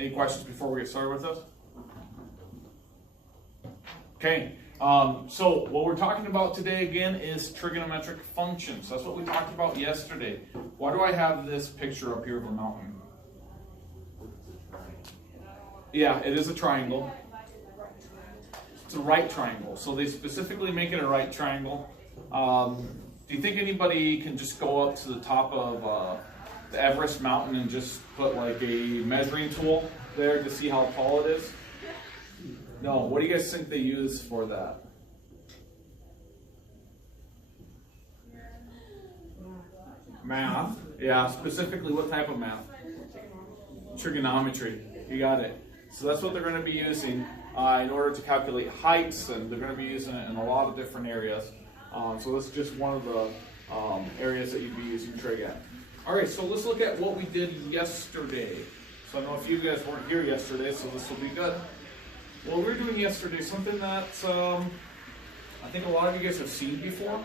Any questions before we get started with this? Okay, so what we're talking about today again is trigonometric functions. That's what we talked about yesterday. Why do I have this picture up here of a mountain? Yeah, it is a triangle. It's a right triangle. So they specifically make it a right triangle. Do you think anybody can just go up to the top of the Everest mountain and just put like a measuring tool there to see how tall it is? No. What do you guys think they use for that? Math. Yeah, specifically what type of math? Trigonometry. You got it. So that's what they're going to be using in order to calculate heights, and they're going to be using it in a lot of different areas. So this is just one of the areas that you'd be using trig at. Alright, so let's look at what we did yesterday. So I know a few of you guys weren't here yesterday, so this will be good. What we were doing yesterday, something that I think a lot of you guys have seen before,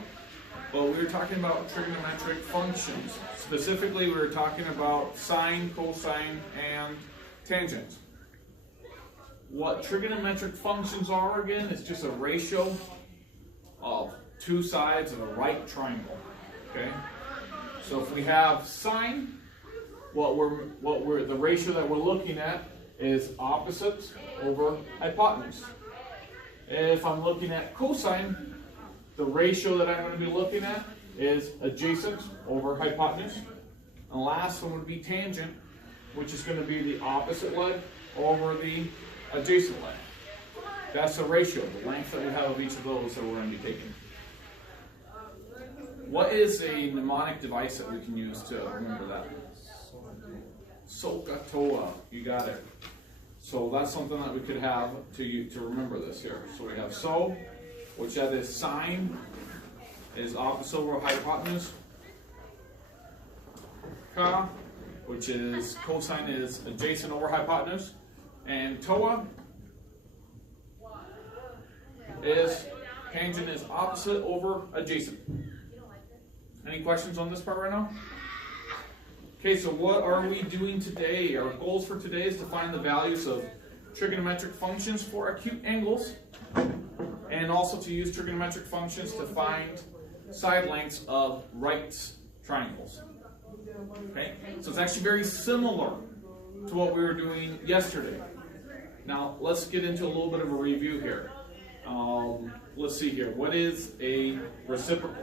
but we were talking about trigonometric functions. Specifically, we were talking about sine, cosine, and tangent. What trigonometric functions are, again, is just a ratio of two sides of a right triangle. Okay? So if we have sine, the ratio that we're looking at is opposite over hypotenuse. If I'm looking at cosine, the ratio that I'm going to be looking at is adjacent over hypotenuse. And the last one would be tangent, which is going to be the opposite leg over the adjacent leg. That's the ratio, the length that we have of each of those that we're going to be taking. What is a mnemonic device that we can use to remember that? SOHCAHTOA. You got it. So that's something that we could have to remember this here. So we have SO, which that is sine, is opposite over hypotenuse. Ka, which is cosine, is adjacent over hypotenuse. And TOA is tangent, is opposite over adjacent. Any questions on this part right now? Okay, so what are we doing today? Our goals for today is to find the values of trigonometric functions for acute angles, and also to use trigonometric functions to find side lengths of right triangles. Okay, so it's actually very similar to what we were doing yesterday. Now let's get into a little bit of a review here. Let's see here. What is a reciprocal?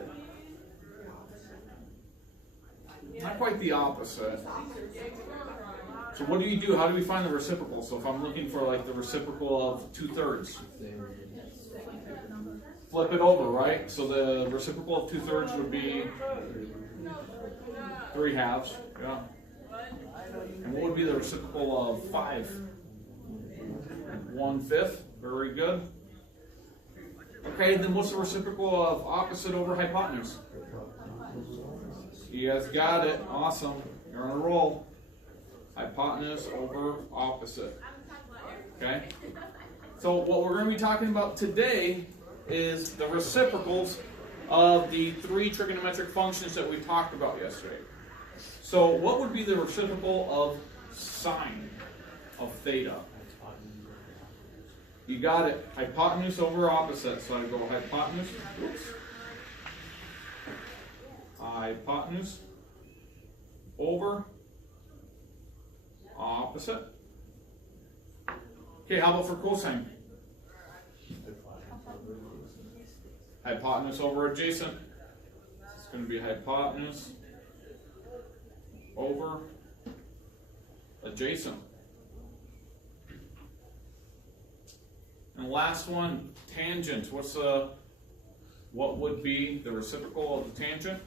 Not quite the opposite. So what do you do? How do we find the reciprocal? So if I'm looking for like the reciprocal of 2/3, flip it over, right? So the reciprocal of 2/3 would be 3/2. Yeah. And what would be the reciprocal of 5? 1/5. Very good. Okay, then what's the reciprocal of opposite over hypotenuse? You guys got it. Awesome. You're on a roll. Hypotenuse over opposite. Okay? So what we're going to be talking about today is the reciprocals of the 3 trigonometric functions that we talked about yesterday. So what would be the reciprocal of sine of theta? You got it. Hypotenuse over opposite. So I go hypotenuse. Oops. Hypotenuse over opposite. Okay, how about for cosine? Hypotenuse over adjacent. It's going to be hypotenuse over adjacent. And last one, tangent. What would be the reciprocal of the tangent?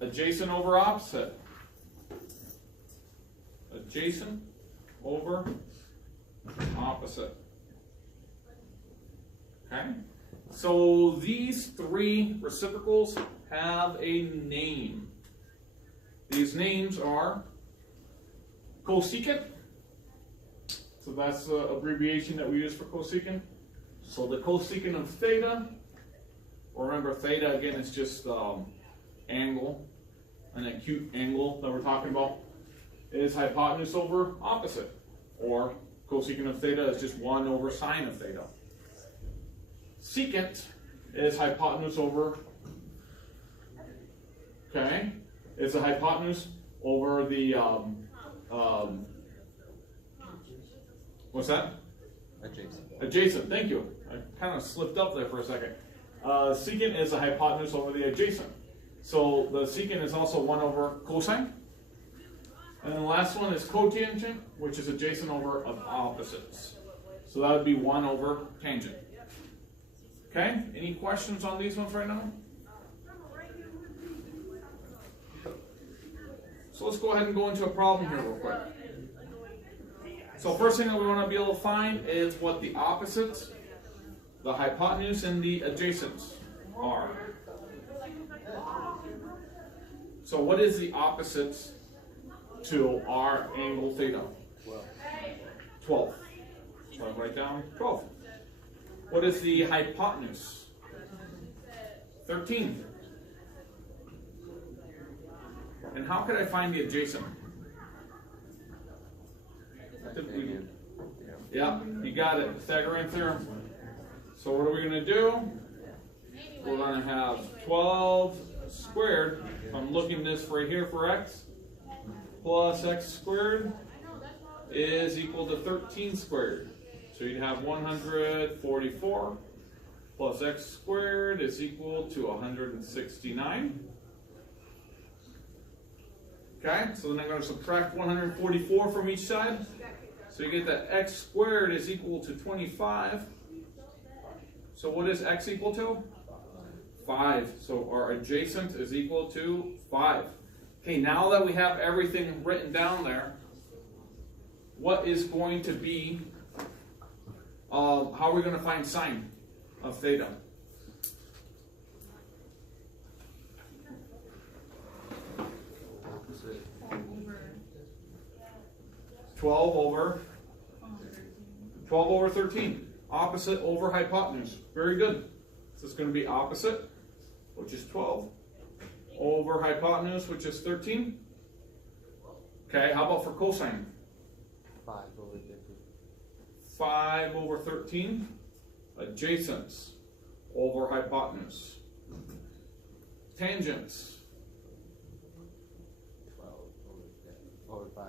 Adjacent over opposite. Adjacent over opposite. Okay? So these 3 reciprocals have a name. These names are cosecant. So that's the abbreviation that we use for cosecant. So the cosecant of theta, remember theta again is just angle, an acute angle that we're talking about. is hypotenuse over opposite, or cosecant of theta is just 1 over sine of theta. Secant is hypotenuse over, okay, it's a hypotenuse over the, what's that? Adjacent. Adjacent, thank you. I kind of slipped up there for a second. Secant is a hypotenuse over the adjacent. So the secant is also 1 over cosine. And then the last one is cotangent, which is adjacent over of opposites. So that would be 1 over tangent. Okay, any questions on these ones right now? So let's go ahead and go into a problem here real quick. So first thing that we want to be able to find is what the opposites, the hypotenuse, and the adjacents are. So what is the opposites to our angle theta? 12. So I write down 12. What is the hypotenuse? 13. And how could I find the adjacent? Yeah, you got it. Pythagorean theorem. So what are we going to do? We're going to have 12 squared. If I'm looking this right here for x, plus x squared is equal to 13 squared. So you'd have 144 plus x squared is equal to 169. Okay, so then I'm going to subtract 144 from each side. So you get that x squared is equal to 25. So what is x equal to? 5. So our adjacent is equal to 5. Okay, now that we have everything written down there, what is going to be, how are we going to find sine of theta? Opposite. 12 over 13. Opposite over hypotenuse. Very good. So it's going to be opposite, which is 12, over hypotenuse, which is 13. Okay, how about for cosine? 5 over 13. 5 over 13. Adjacents over hypotenuse. Tangents. 12 over 5.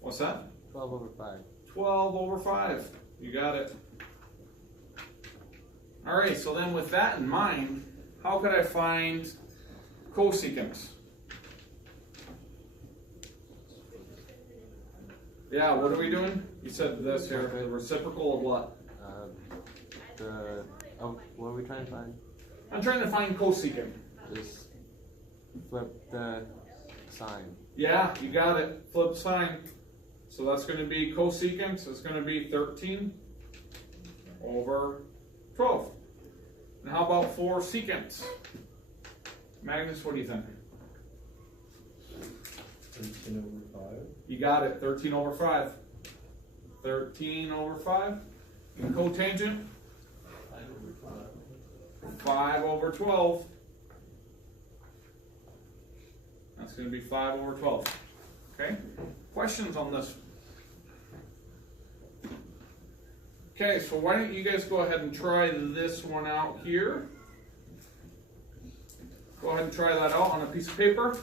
What's that? 12 over 5. 12 over 5. You got it. All right, so then with that in mind, how could I find cosecant? Yeah, what are we doing? You said this here, the reciprocal of what? What are we trying to find? I'm trying to find cosecant. Just flip the sign. Yeah, you got it. Flip sign. So that's going to be cosecant. So it's going to be 13 over 12. And how about for secant? Magnus, what do you think? 13 over 5. You got it. 13 over 5. 13 over 5. And cotangent? 5 over 12. That's going to be 5 over 12. Okay? Questions on this? Okay, so why don't you guys go ahead and try this one out here. Go ahead and try that out on a piece of paper.